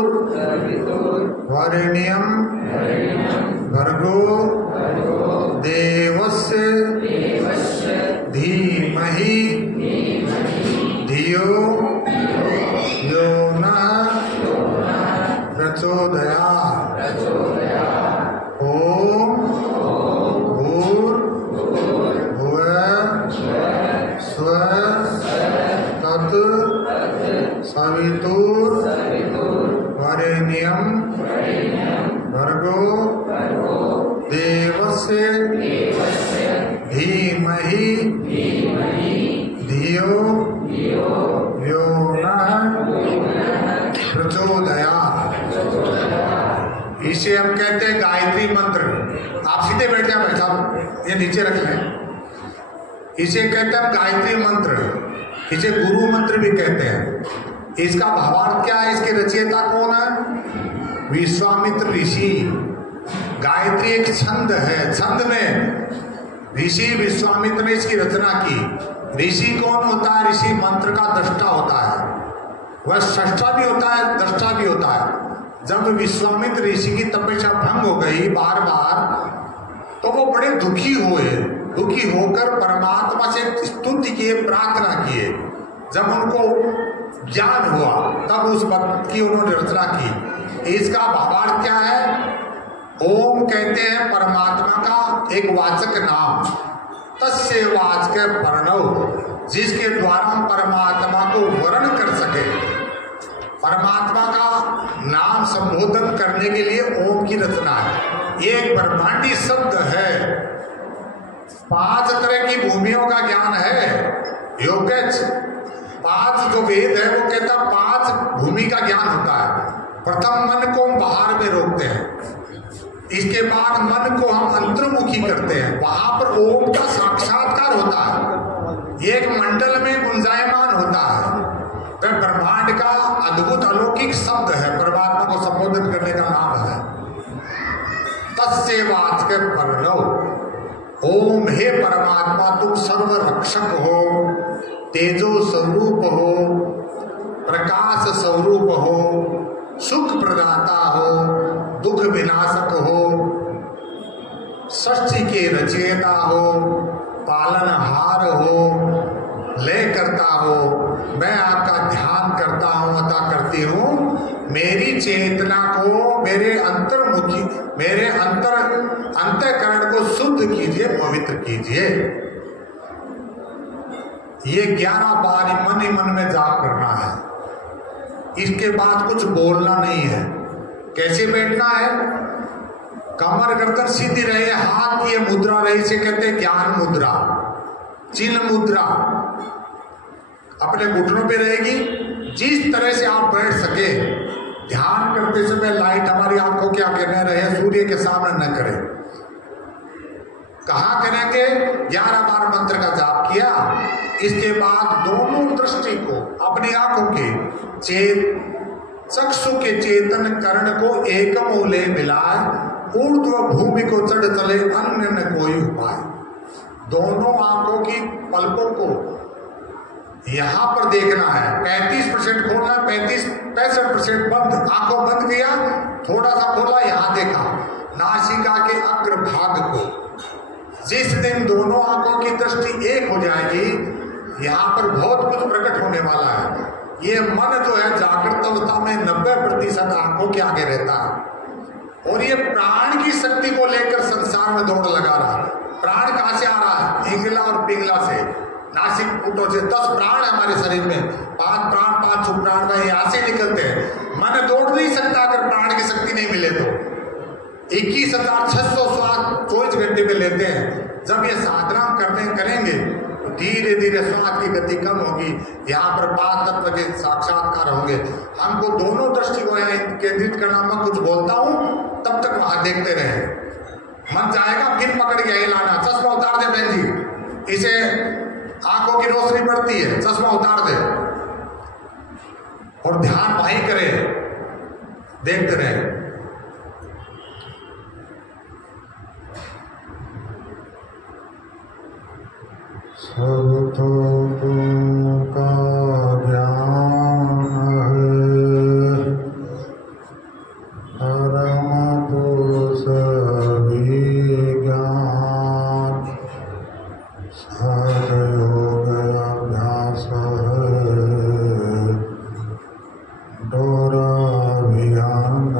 भर्गो देवस्य धीमहि धियो यो नः प्रचोदयात्। ओम भूर्भुवः स्वः तत् सवितुर्वरेण्यं भर्गो देवस्य धीमहि धियो यो नः प्रचोदयात्। इसे हम कहते हैं गायत्री मंत्र। आप सीधे बैठ जाए भाई साहब, ये नीचे रख लें। इसे कहते हैं गायत्री मंत्र, इसे गुरु मंत्र भी कहते हैं। इसका भावार्थ क्या है? इसके रचयिता कौन है? विश्वामित्र ऋषि। गायत्री एक छंद है, छंद में ऋषि विश्वामित्र ने इसकी रचना की। ऋषि कौन होता है? ऋषि मंत्र का दृष्टा होता है, वह सृष्टा भी होता है, दृष्टा भी होता है। जब विश्वामित्र ऋषि की तपस्या भंग हो गई बार बार, तो वो बड़े दुखी हुए। दुखी होकर परमात्मा से स्तुति किए, प्रार्थना किए। जब उनको ज्ञान हुआ तब उस भक्त की उन्होंने रचना की। इसका भावार्थ क्या है? ओम कहते हैं परमात्मा का एक वाचक नाम, तस्य वाचक प्रणव, जिसके द्वारा हम परमात्मा को वर्ण कर सके। परमात्मा का नाम संबोधन करने के लिए ओम की रचना है। ये एक ब्रह्मांडी शब्द है। 5 तरह की भूमियों का ज्ञान है। योगेश 5 जो वेद है वो कहता 5 भूमि का ज्ञान होता है। प्रथम मन को हम बाहर में रोकते हैं, इसके बाद मन को हम अंतर्मुखी करते हैं, वहां पर ओम का साक्षात्कार होता है। एक मंडल में गुंजायमान होता है। वह ब्रह्मांड का अद्भुत अलौकिक शब्द है, परमात्मा को संबोधन करने का नाम है। तस्य वाचक प्रणव। ओम हे परमात्मा, तुम सर्व रक्षक हो, तेजो स्वरूप हो, प्रकाश स्वरूप हो, सुख प्रदाता हो, दुख विनाशक हो, सृष्टि के रचयिता हो, पालनहार हो, लय करता हो। मैं आपका ध्यान करता हूं अथा करती हूं। मेरी चेतना को, मेरे अंतर्मुखी, मेरे अंतःकरण को शुद्ध कीजिए, पवित्र कीजिए। ये 11 बार मन ही मन में जाप करना है। इसके बाद कुछ बोलना नहीं है। कैसे बैठना है? कमर गर्दन सीधी रहे, हाथ की ये मुद्रा रही, से कहते हैं ज्ञान मुद्रा, चिन्ह मुद्रा। अपने घुटनों पे रहेगी। जिस तरह से आप बैठ सके, ध्यान करते समय लाइट हमारी आंखों के आगे न रहे, सूर्य के सामने न करें। कहाँ करेंगे? 11 बार मंत्र का जाप किया। इसके बाद दोनों दृष्टि को, अपनी आंखों के चक्षु के चेतन कर्ण को एक मूले मिलाए, ऊर्ध्व भूमि को चढ़ चले, अन्य न कोई उपाय। दोनों आंखों की पलकों को यहां पर देखना है। 35% खोलना, 65% बंद। आंखों बंद किया, थोड़ा सा खोला, यहां देखा नासिका के अग्रभाग को। जिस दिन दोनों आंखों की दृष्टि एक हो जाएगी, यहाँ पर बहुत कुछ प्रकट होने वाला है। ये मन जो है जागृत अवस्था में 90% आंखों के आगे रहता है, और ये प्राण की शक्ति को लेकर संसार में दौड़ लगा रहा है। प्राण कहाँ से आ रहा है? इंगला और पिंगला से, नासिक पुटों से। 10 प्राण है हमारे शरीर में, 5 प्राण 5 उपप्राण में यहाँ से निकलते हैं। मन दौड़ नहीं सकता अगर प्राण की शक्ति नहीं मिले तो। 21,600 श्वास 24 घंटे में लेते हैं। जब ये साधना करेंगे तो धीरे धीरे श्वास की गति कम होगी। यहाँ पर 5 तत्व के साक्षात्कार होंगे। हमको दोनों दृष्टि को यहाँ केंद्रित करना। मैं कुछ बोलता हूँ, तब तक वहां देखते रहे। मन जाएगा फिर पकड़ के यही लाना। चश्मा उतार दे बहन जी, इसे आंखों की रोशनी बढ़ती है, चश्मा उतार दे और ध्यान वहीं करे, देखते रहे। सब तो तुमका ज्ञान है, परम पुरुष भी ज्ञान, सहयोग अभ्यास है, डोरा विहंग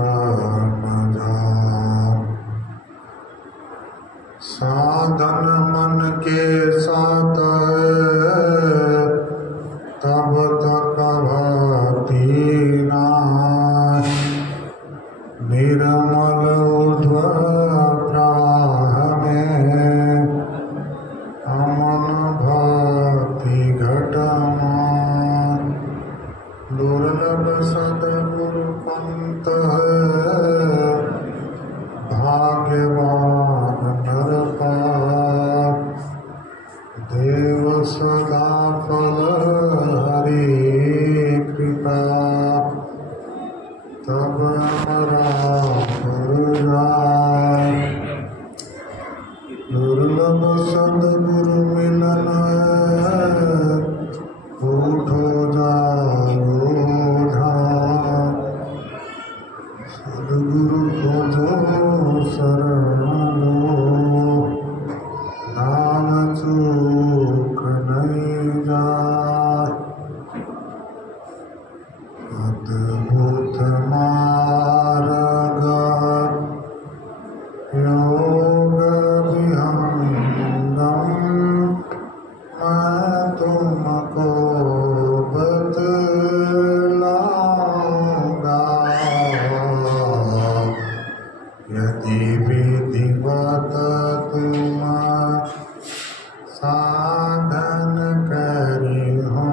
न जान। साधन मन के साथ तब तक भाती नाय, निर्मल ऊर्ध्व प्राह में अमन भक्ति घटमान। दुर्लभ सद्गुरु पंथ है, भाग्यवान नर पाप। देव सदा फल हरि कृपा, तब राम जाय। दुर्लभ सद्गुरु मिलन, उठो जाओ ध्यान। सद्गुरु को जो शरण लो, दान साधन करी हो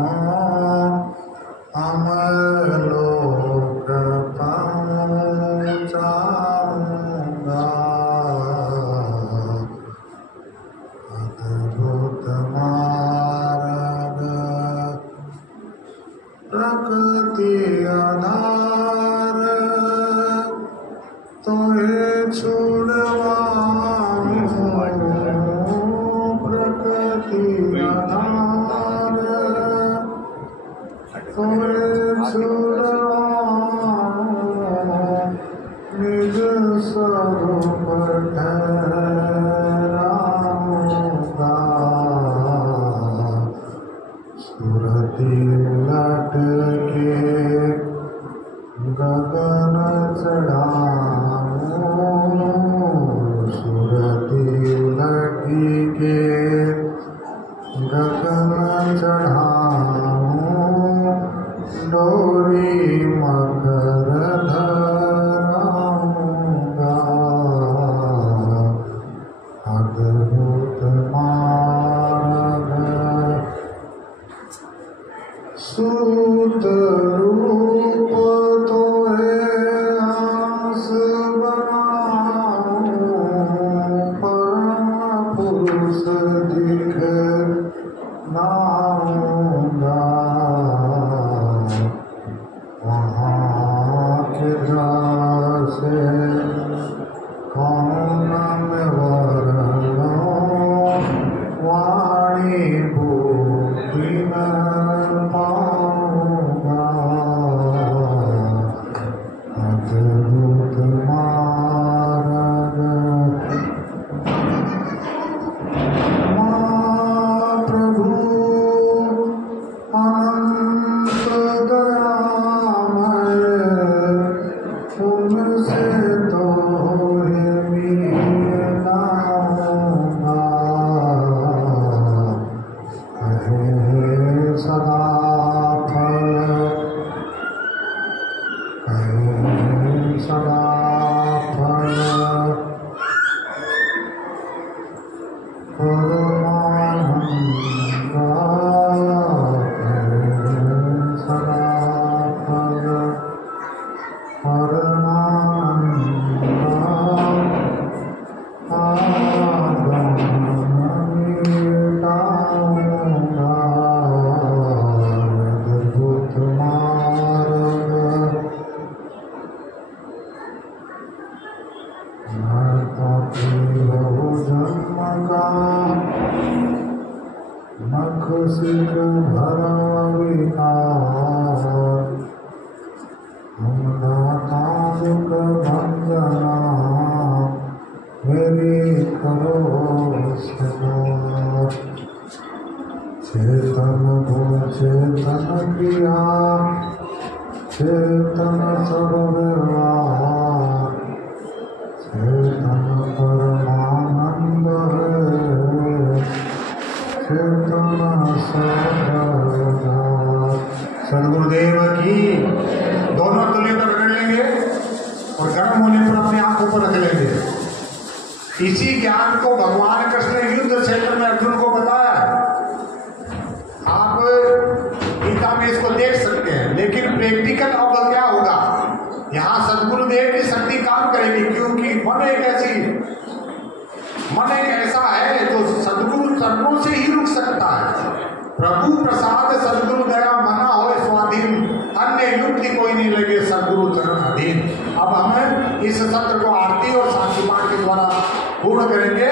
अमरलोक पहुँचाऊंगा। अद्भुत मार्ग प्रकृति आधार तोहे छुड़वाऊं। प्रकृति आधार तोहे छुड़वाऊं। निज स्वरूप ठहराऊंगा। सुरति लट के गगन चढ़ाऊं। सुरति लटी के गगन चढ़ाऊं। डोरी मकर धराऊंगा। अद्भुत मार्ग सूत रूप तोहे आस बनाऊं। परम पुरुष दिखलाऊंगा। वहाँ के जैसे कौन में वरणों। वाणी बुद्धि में पाऊंगा। अद्भुत मार्ग महाप्रभु अनंत दयामय। उनसे तो मिलाऊंगा। कहे सदा फल कहे सदा फल परमानंदा। कहे सदा फल परमानंदा। आगम मिटाऊंगा। अद्भुत मार्ग मैं पापी बहु जन्म का नख सिख भरा विकार। हम दाता दुख भंजना मेरी करो सवार। चेतन को चेतन किया चेतन सब व्यवहार। चेतन परमानंद है चेतन सदाचार। सद्गुरुदेव की। दोनों तुल्य पर पकड़ लेंगे और गर्म होने पर अपने आंखों पर रख लेंगे। इसी ज्ञान को भगवान कृष्ण ने युद्ध क्षेत्र में अर्जुन को बताया। आप गीता में इसको देख सकते हैं, लेकिन प्रैक्टिकल अब क्या होगा। यहाँ सद्गुरुदेव की शक्ति काम करेगी, क्योंकि मन एक ऐसा है जो सद्गुरु चरणों से ही रुक सकता है। प्रभु प्रसाद सद्गुरु दया मना हो स्वाधीन। अन्य युक्ति कोई नहीं लगे सद्गुरु चरण अधीन। अब हम इस सत्र को आरती और शांति पाठ के द्वारा पूर्ण करेंगे।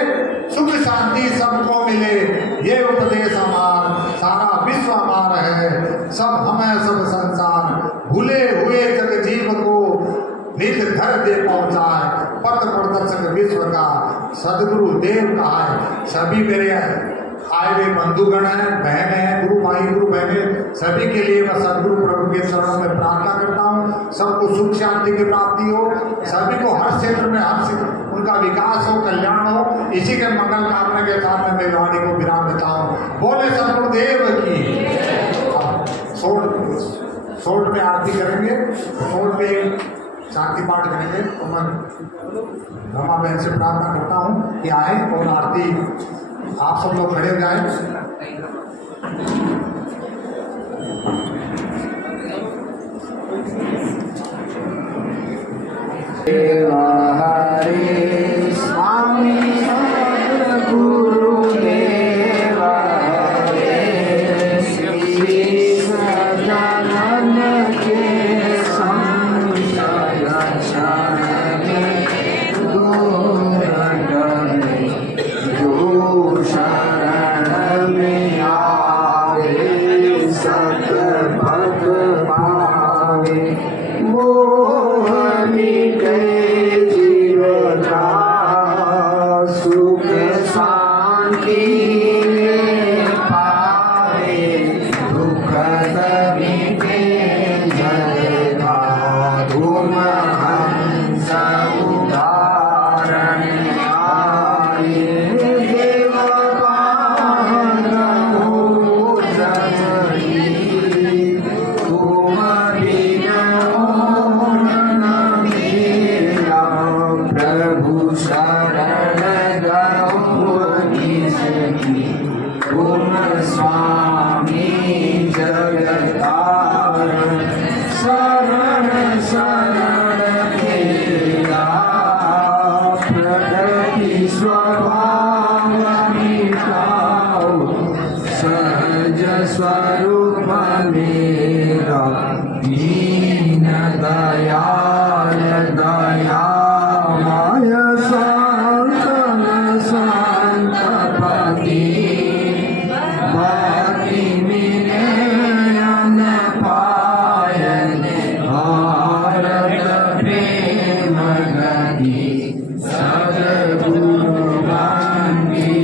सुख शांति सबको मिले ये उपदेश हमार। सारा विश्व हमारा है सब हमें सब संसार। भूले हुए जग जीव को निज घर दे पहुंचाए। पत्र प्रदर्शक विश्व का सदगुरु देव का है। सभी मेरे आए हुए बंधुगण हैं, बहन हैं, गुरु भाई गुरु बहने, सभी के लिए मैं सदगुरु प्रभु के चरणों में प्रार्थना करता हूँ। सबको सुख शांति की प्राप्ति हो। सभी को हर क्षेत्र में उनका विकास हो, कल्याण हो। इसी के मंगल कामना के साथ में मेरी वाणी को विराम देता हूँ। बोले सदगुरुदेव की। सोट में आरती करेंगे, सोट में शांति पाठ करेंगे। तो मैं रमा बहन से प्रार्थना करता हूँ कि आए और आरती आप सब लोग खड़े हो जाए। हरे स्वामी गुरुदेव हरे श्री सदानंद के संशय दूर करे जो शरण में आवे सत पद पावे मोहनी सुख शांति पावे दुख दरिद्र जयगा धूम हंस उदाहरण आए देव पावन हो जगरी तुम बिना प्रभु शरण गौ सखी तुम स्वामी जगतारण शरण शरण तेरा प्रकृति स्वभाव मिटाओ सहज स्वरूप मेरा दीन दयाल दया संतपति भक्ति विनयन पायन भारत प्रेम गति सद्गुरु बंदी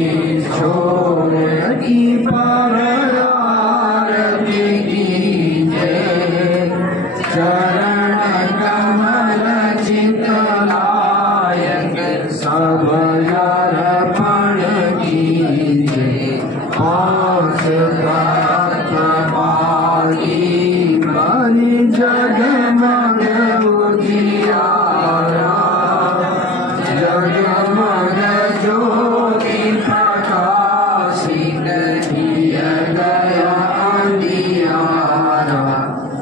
छोड़ की पर आरती कीजिए चरण कमल चितलायक सब अर्पण कीजिए पास तत्व पाली बलि जगमग उजियारा जगमग ज्योति प्रकाशित किया गया अंधियारा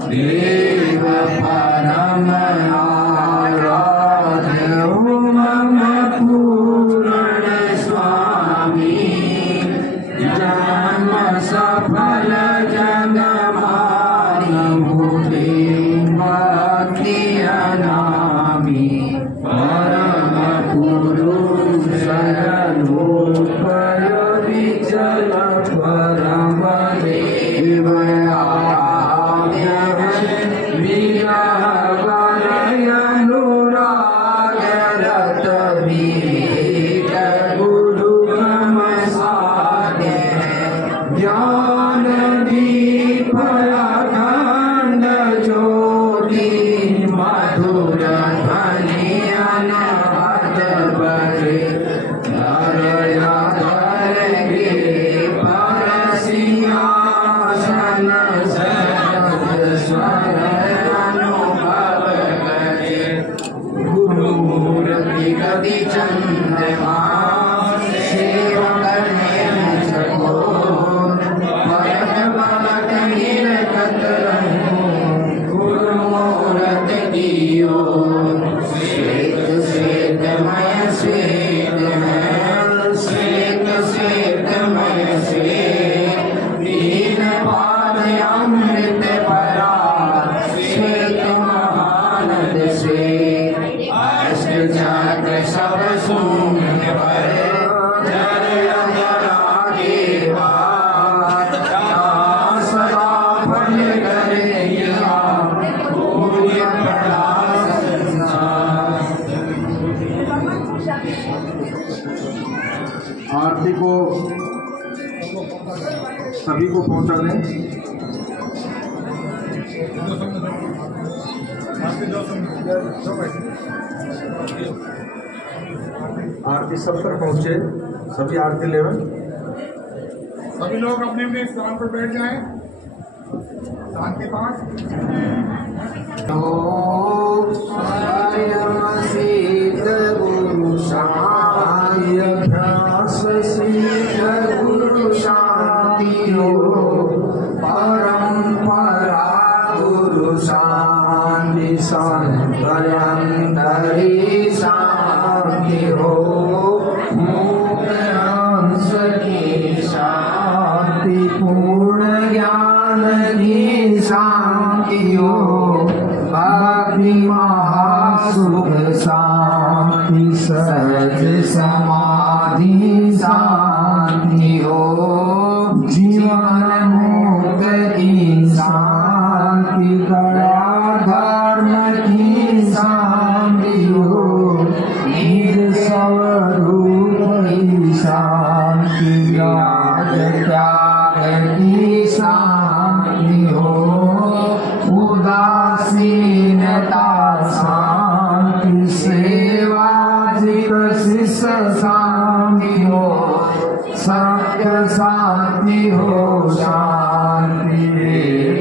देव परम आराध्य मम पूर्ण स्वामी जन्म सफल जगमानि भूते भक्ति अनामि परम पुरुष शरणोपय विचल परम देव आद्य विरह वलय अनुराग रत विवेक गुरु कम साधे ज्ञान दीप अखंड ज्योति मधुर ध्वनि अनाहत बजे धरया धरे पर सिंहासन सहज स्वर अनुभव करे गुरु मूर्ति गति चंद्रमा सेवा करने चकोर परत बालक नीलकत गुरु मूर्ति दियो श्वेत श्वेतमय श्वेत श्वेतमय श्वेत दीन पाद अमृत परा श्वेत महानद श्वेत अष्ट जात सब शून्य पर जय जरा देवा सदा फल करेगा पूज्य प्रकाश आरती को सभी को पहुंचा दें। आरती सब तक पहुंचे, सभी आरती लेवल। सभी लोग अपने अपने स्थान पर बैठ जाएं। शांति पाठ। स्वयं सिद्ध गुरु साय भ्रास सिद्ध शांति संतयंतरी शांति हो मुक्त हंस की शांति पूर्ण ज्ञान की शांति हो भक्ति महासुख शांति सहज समाधि शांति हो जीवन मुक्त की शांति दया धर्म की शांति हो निज स्वरूप की शांति राज त्याग की शांति हो उदासीनता शांति सेवा जित शिष्य शांति हो सत्य शांति हो शांति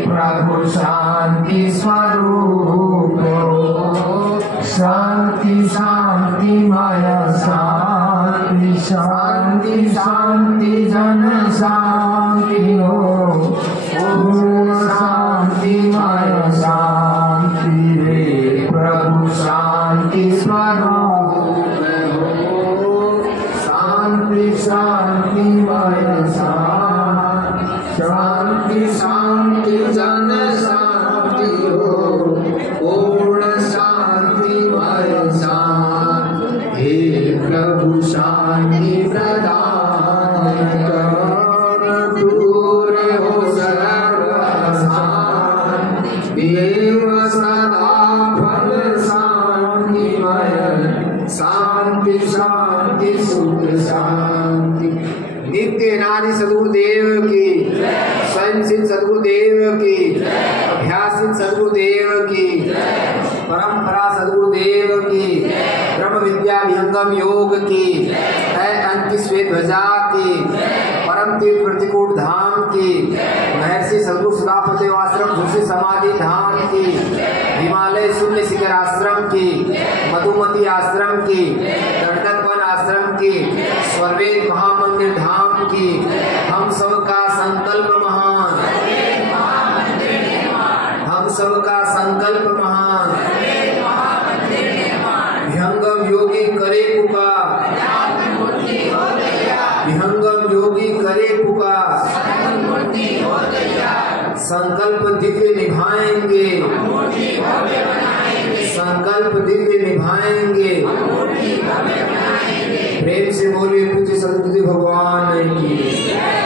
प्रभु शांति स्वरूप हो शांति शांतिमय शांति शांति शांति जन शांति हो पूर्ण शांतिमय शांति रे प्रभु शांति स्वरूप हो शांति शांतिमय शांति शांति जन शांति हो पूर्ण शांतिमय शांति हे प्रभु शांति प्रदान कर दूर हो सर्व अशांति देव सदा फल शांतिमय शांति शांति सुख शांति नित्य नारी सदगुरुदेव की स्वयंसिद्ध सदगुरुदेव की अभ्यासित सदगुरुदेव की परंपरा सदगुरुदेव की ब्रह्म विद्या विहंगम योग की है अंकित श्वेत ध्वजा की परम तीर्थ प्रतिकूट धाम की महर्षि सदगुरु सदापति आश्रम झुसी समाधि धाम की हिमालय शून्य शिखर आश्रम की मधुमती आश्रम की दंडक वन आश्रम की स्वर्वेद महामंदिर धाम की हम सबका संकल्प महान हम सबका संकल्प महान विहंगम योगी करे पुकार विहंगम योगी करे पुकार संकल्प दिव्य निभाएंगे संकल्प दिव्य निभाएंगे प्रेम से बोलिए पूज्य सदगुरु भगवान की